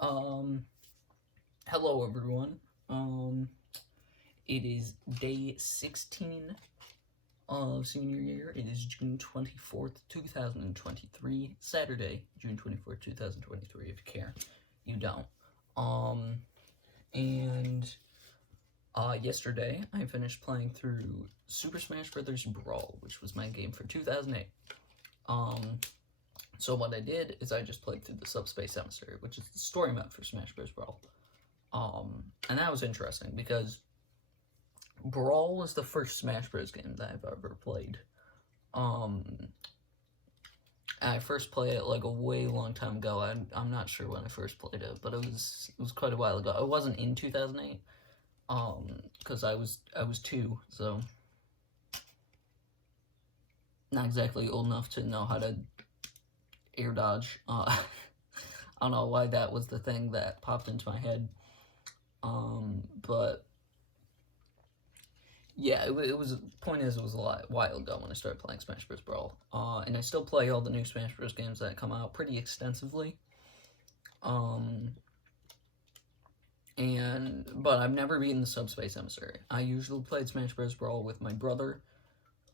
Um, Hello everyone. It is day 16 of senior year. It is June 24th, 2023, Saturday, June 24th, 2023, if you care. You don't. And yesterday I finished playing through Super Smash Bros. Brawl, which was my game for 2008. So what I did is I just played through the Subspace Emissary, which is the story mode for Smash Bros. Brawl. And that was interesting because Brawl was the first Smash Bros. Game that I've ever played. I first played it like a way long time ago. I'm not sure when I first played it, but it was quite a while ago. I wasn't in 2008, because I was 2, so not exactly old enough to know how to air dodge. I don't know why that was the thing that popped into my head. But yeah, it was, point is, it was a while ago when I started playing Smash Bros. Brawl. And I still play all the new Smash Bros. Games that come out pretty extensively. But I've never beaten the Subspace Emissary. I usually played Smash Bros. Brawl with my brother,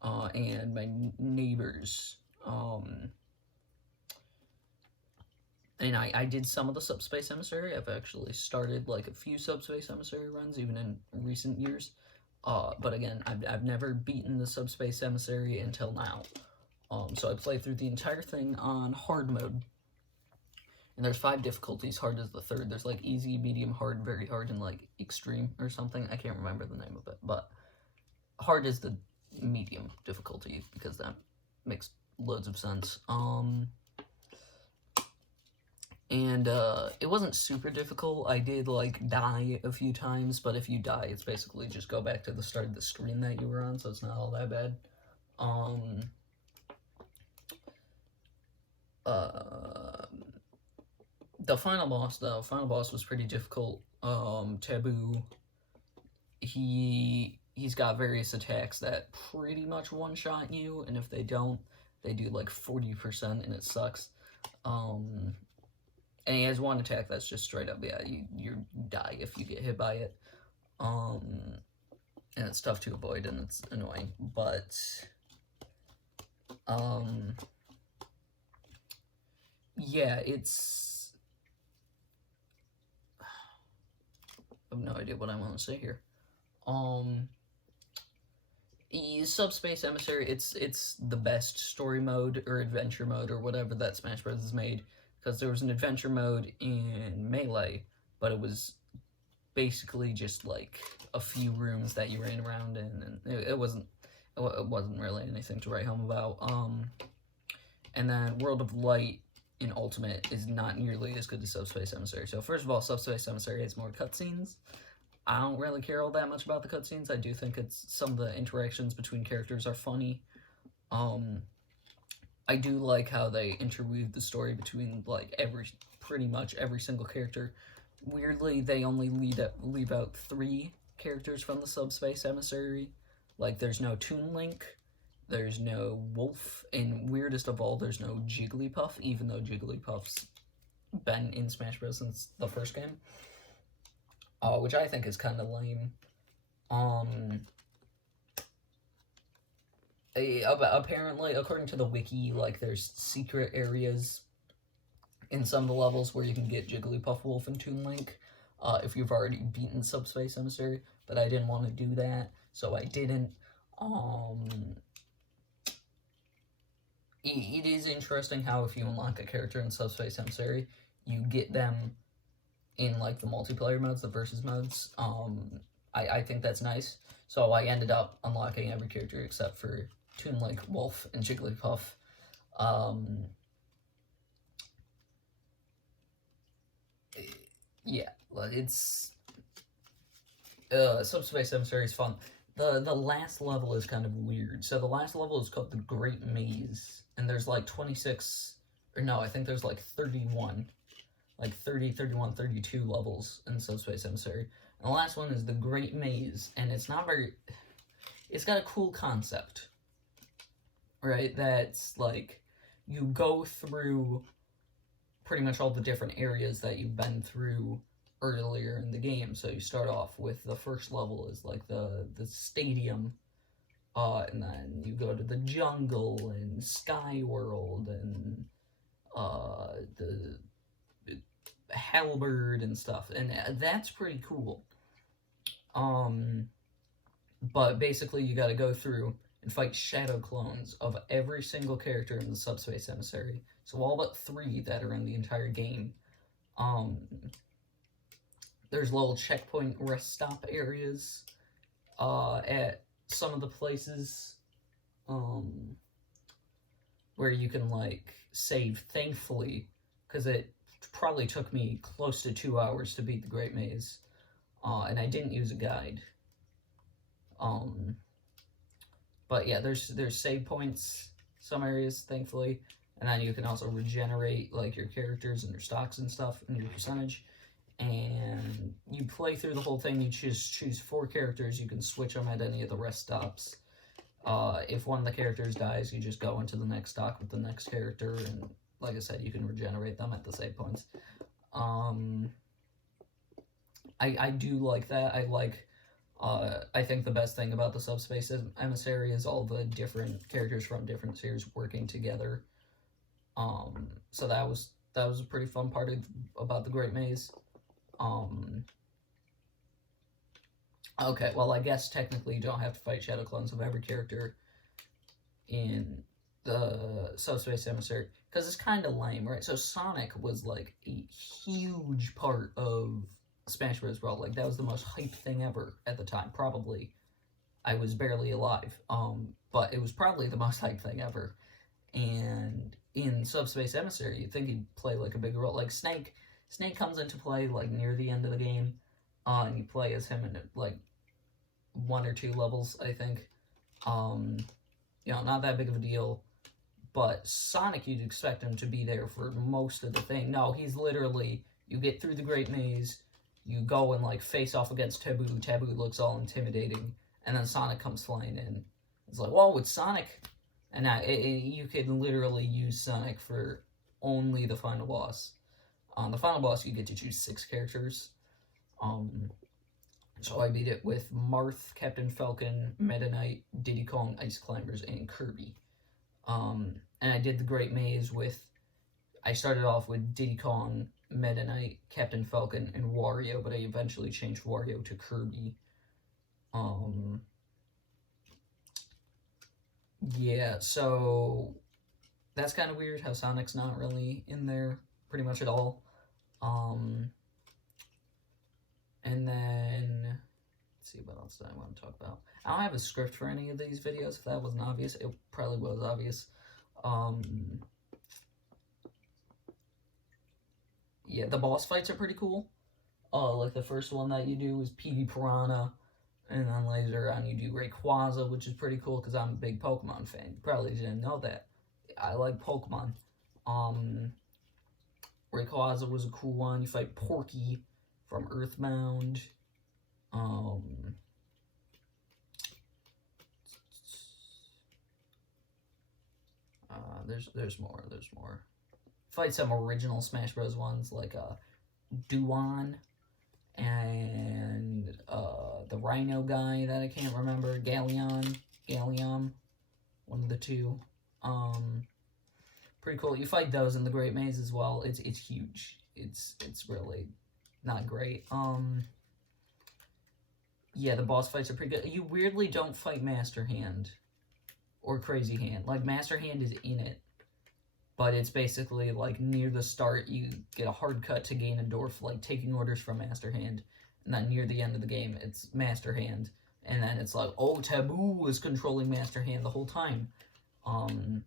and my neighbors. And I did some of the Subspace Emissary. I've actually started like a few Subspace Emissary runs, even in recent years. But again, I've never beaten the Subspace Emissary until now. So I played through the entire thing on hard mode. And there's 5 difficulties. Hard is the 3rd. There's like easy, medium, hard, very hard, and like extreme or something. I can't remember the name of it. But hard is the medium difficulty because that makes loads of sense. And it wasn't super difficult. I did like die a few times, but if you die, it's basically just go back to the start of the screen that you were on, so it's not all that bad. The final boss, though, was pretty difficult. Taboo, he's got various attacks that pretty much one-shot you, and if they don't, they do like 40%, and it sucks. And he has one attack that's just straight up, yeah, you die if you get hit by it. And it's tough to avoid, and it's annoying, but, yeah, it's, I have no idea what I want to say here. Subspace Emissary, it's the best story mode, or adventure mode, or whatever that Smash Bros. Has made, because there was an adventure mode in Melee, but it was basically just like a few rooms that you ran around in, and it wasn't really anything to write home about. And then World of Light in Ultimate is not nearly as good as Subspace Emissary. So first of all, Subspace Emissary has more cutscenes. I don't really care all that much about the cutscenes. I do think some of the interactions between characters are funny. I do like how they interweave the story between like pretty much every single character. Weirdly, they only leave out 3 characters from the Subspace Emissary. Like, there's no Toon Link, there's no Wolf, and weirdest of all, there's no Jigglypuff, even though Jigglypuff's been in Smash Bros. Since the first game. Which I think is kind of lame. Apparently, according to the wiki, like, there's secret areas in some of the levels where you can get Jigglypuff, Wolf, and Toon Link, if you've already beaten Subspace Emissary, but I didn't want to do that, so I didn't. It is interesting how if you unlock a character in Subspace Emissary, you get them in, like, the multiplayer modes, the versus modes. I think that's nice. So I ended up unlocking every character except for Toon Link, Wolf, and Jigglypuff. Yeah, it's... Subspace Emissary is fun. The last level is kind of weird. So the last level is called the Great Maze, and there's like 26... Or no, I think there's like 31. Like 30, 31, 32 levels in Subspace Emissary. And the last one is the Great Maze, and it's not very... It's got a cool concept, right? That's like, you go through pretty much all the different areas that you've been through earlier in the game. So you start off with the first level is like the stadium, and then you go to the jungle and Sky World and the halberd and stuff, and that's pretty cool. But basically you got to go through and fight shadow clones of every single character in the Subspace Emissary. So all but 3 that are in the entire game. There's little checkpoint rest stop areas at some of the places where you can like save, thankfully, because it probably took me close to 2 hours to beat the Great Maze, and I didn't use a guide. But yeah, there's save points some areas, thankfully, and then you can also regenerate like your characters and your stocks and stuff and your percentage. And you play through the whole thing. You choose 4 characters. You can switch them at any of the rest stops. If one of the characters dies, you just go into the next stock with the next character, and like I said, you can regenerate them at the save points. I do like that. I think the best thing about the Subspace Emissary is all the different characters from different series working together. So that was a pretty fun part about the Great Maze. Okay, well, I guess technically you don't have to fight shadow clones of every character in the Subspace Emissary, because it's kind of lame, right? So Sonic was like a huge part of Smash Bros. Brawl. Like, that was the most hyped thing ever at the time. Probably, I was barely alive, but it was probably the most hyped thing ever. And in Subspace Emissary, you'd think he'd play like a big role. Like Snake comes into play like near the end of the game, and you play as him in like 1 or 2 levels, I think. You know, not that big of a deal. But Sonic, you'd expect him to be there for most of the thing. No, he's literally, you get through the Great Maze, you go and like face off against Taboo. Taboo looks all intimidating, and then Sonic comes flying in. It's like, whoa, it's Sonic. And now you can literally use Sonic for only the final boss. The final boss, you get to choose 6 characters. So I beat it with Marth, Captain Falcon, Meta Knight, Diddy Kong, Ice Climbers, and Kirby. And I did the Great Maze with, I started off with Diddy Kong, Meta Knight, Captain Falcon, and Wario, but I eventually changed Wario to Kirby. Yeah, so that's kind of weird how Sonic's not really in there pretty much at all. And then, let's see, what else do I want to talk about? I don't have a script for any of these videos. If that wasn't obvious, it probably was obvious. Yeah, the boss fights are pretty cool. Like the first one that you do is PD Piranha, and then later on you do Rayquaza, which is pretty cool because I'm a big Pokemon fan. You probably didn't know that. I like Pokemon. Rayquaza was a cool one. You fight Porky from Earthbound. There's more. Fight some original Smash Bros. Ones like Duan and the Rhino guy that I can't remember, Galleon, one of the two. Pretty cool. You fight those in the Great Maze as well. It's huge. It's really not great. Yeah, the boss fights are pretty good. You weirdly don't fight Master Hand or Crazy Hand. Like, Master Hand is in it, but it's basically like near the start you get a hard cut to Ganondorf like taking orders from Master Hand, and then near the end of the game it's Master Hand, and then it's like, oh, Taboo was controlling Master Hand the whole time. And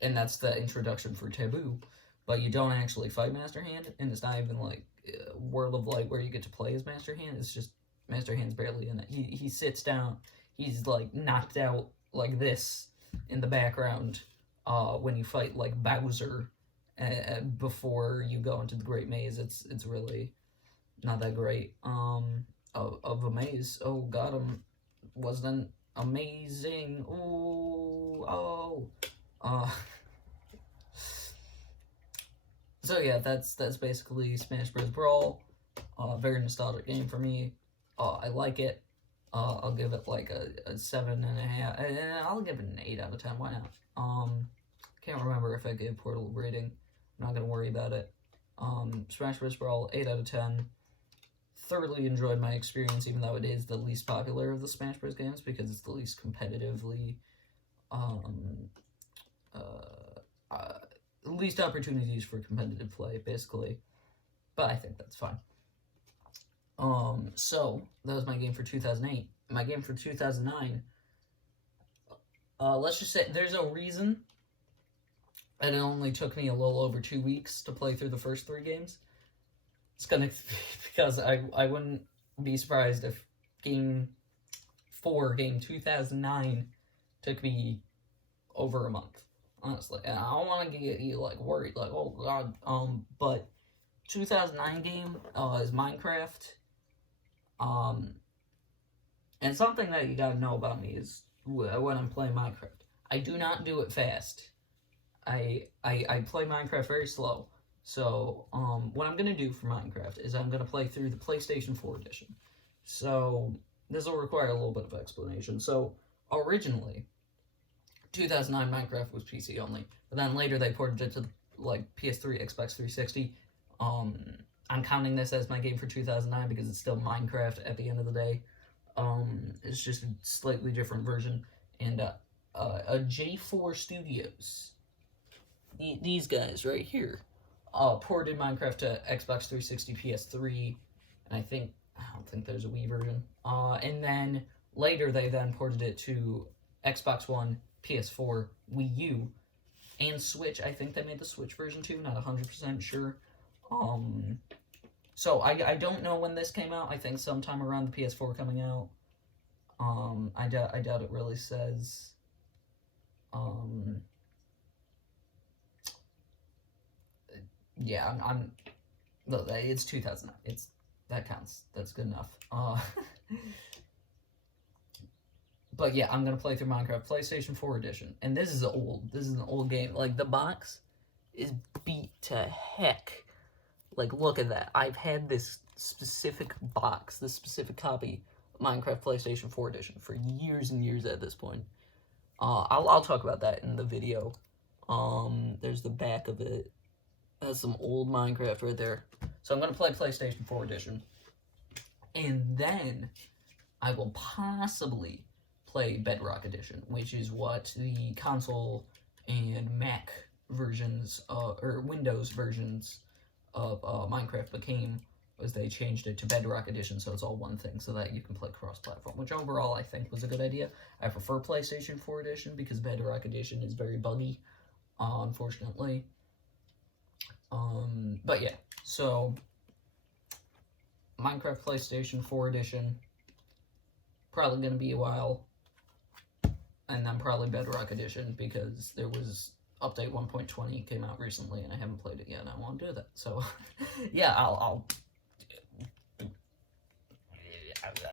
that's the introduction for Taboo, but you don't actually fight Master Hand, and it's not even like World of Light where you get to play as Master Hand. It's just Master Hand's barely in it. He sits down, he's like knocked out like this in the background when you fight like Bowser before you go into the Great Maze. It's really not that great. Of a maze. Oh, got him. Wasn't amazing. So yeah, that's basically Smash Bros. Brawl. Very nostalgic game for me. I like it. I'll give it like a 7.5. I'll give it an 8 out of 10. Why not? Can't remember if I gave Portal a rating. I'm not gonna worry about it. Smash Bros. Brawl, 8 out of 10. Thoroughly enjoyed my experience, even though it is the least popular of the Smash Bros. Games because it's the least competitively, least opportunities for competitive play, basically. But I think that's fine. So that was my game for 2008. My game for 2009. Let's just say there's a reason, and it only took me a little over 2 weeks to play through the first 3 games. It's gonna because I wouldn't be surprised if game 2009, took me over a month, honestly. And I don't want to get you like worried, like, oh god. But 2009 game is Minecraft. And something that you gotta know about me is when I'm playing Minecraft, I do not do it fast. I play Minecraft very slow. So, what I'm gonna do for Minecraft is I'm gonna play through the PlayStation 4 edition. So, this will require a little bit of explanation. So, originally, 2009 Minecraft was PC only, but then later they ported it to like PS3, Xbox 360. I'm counting this as my game for 2009 because it's still Minecraft at the end of the day. It's just a slightly different version, and a J4 Studios. These guys right here. Ported Minecraft to Xbox 360, PS3, and I don't think there's a Wii version. And then later they then ported it to Xbox One, PS4, Wii U, and Switch. I think they made the Switch version too, not 100% sure. So I don't know when this came out. I think sometime around the PS4 coming out. I doubt it really says. Yeah, look, it's 2009. That counts. That's good enough. But yeah, I'm gonna play through Minecraft PlayStation 4 edition, and this is old. This is an old game. Like the box is beat to heck. Like look at that. I've had this specific box, this specific copy of Minecraft PlayStation 4 edition for years and years at this point. I'll talk about that in the video. There's the back of it. That's some old Minecraft right there. So I'm going to play PlayStation 4 edition. And then I will possibly play Bedrock edition, which is what the console and Mac versions, or Windows versions of Minecraft became, was they changed it to Bedrock edition, so it's all one thing, so that you can play cross-platform, which overall I think was a good idea. I prefer PlayStation 4 edition because Bedrock edition is very buggy, unfortunately. But yeah, so Minecraft PlayStation 4 edition, probably going to be a while, and then probably Bedrock edition, because there was update 1.20 came out recently, and I haven't played it yet, and I want to do that, so, yeah, I'll